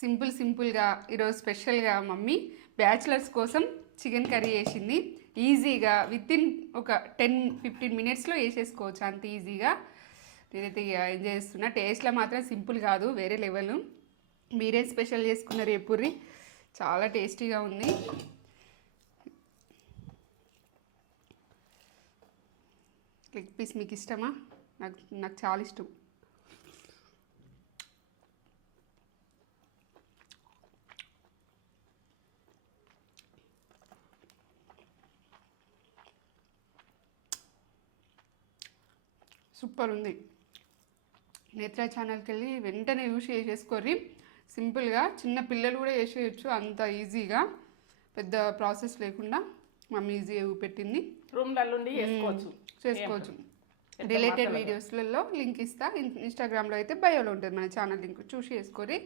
సింపుల్గా ఈరోజు స్పెషల్గా మమ్మీ బ్యాచిలర్స్ కోసం చికెన్ కర్రీ చేసింది. ఈజీగా వితిన్ ఒక 10-15 మినిట్స్లో వేసేసుకోవచ్చు, అంత ఈజీగా. నేనైతే ఎంజాయ్ చేస్తున్నా. టేస్ట్లో మాత్రం సింపుల్ కాదు, వేరే లెవెల్. మీరే స్పెషల్ చేసుకున్నారు ఎప్పుర్రి, చాలా టేస్టీగా ఉంది. లెగ్ పీస్ మీకు ఇష్టమా? నాకు చాలా ఇష్టం. సూపర్ ఉంది. నేత్ర ఛానల్కి వెళ్ళి వెంటనే చూసి చేసేసుకోర్రి. సింపుల్గా చిన్న పిల్లలు కూడా చేసేయచ్చు, అంత ఈజీగా, పెద్ద ప్రాసెస్ లేకుండా మమ్మీ ఈజీగా పెట్టింది. రూమ్లలో చేసుకోవచ్చు. రిలేటెడ్ వీడియోస్లలో లింక్ ఇస్తా. ఇన్స్టాగ్రామ్లో అయితే బయోలో ఉంటుంది మన ఛానల్ లింక్, చూసి చేసుకోరి.